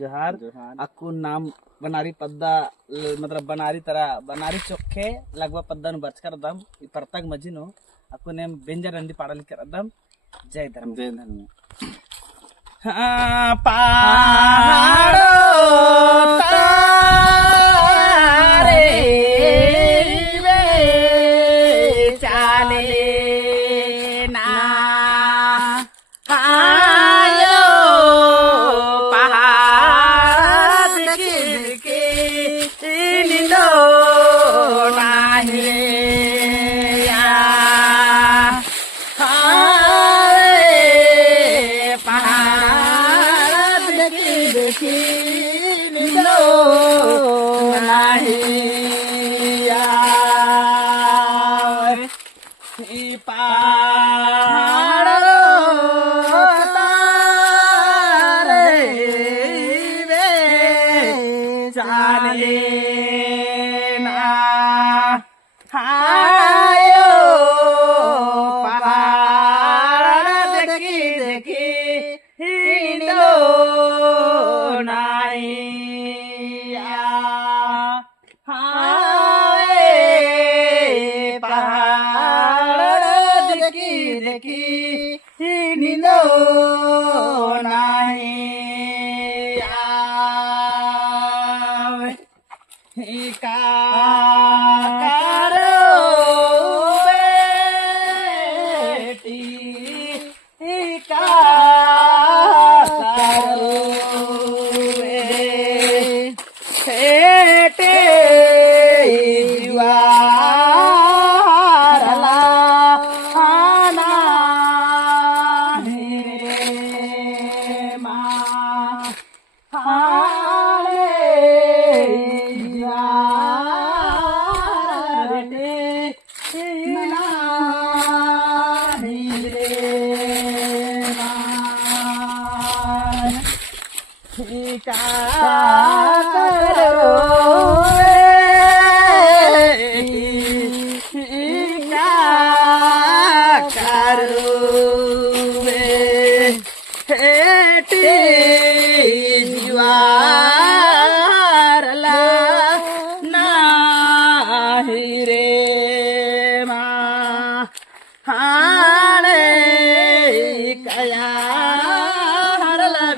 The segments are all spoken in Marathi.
जोहार अक्कू नाम बनारी पद्दा मतलब बनारी तरह बनारी चोखे लगभग पद्दा नु बचकर दम परतक मजिनो अक्कू नेम बेंजर अंडी पाड़ल कर दम जय धर्म पहाड़ो तारे वे चाले ना आयो पहाड़ के निंदो नाही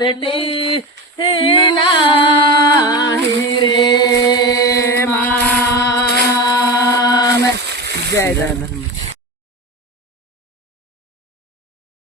बेटी ना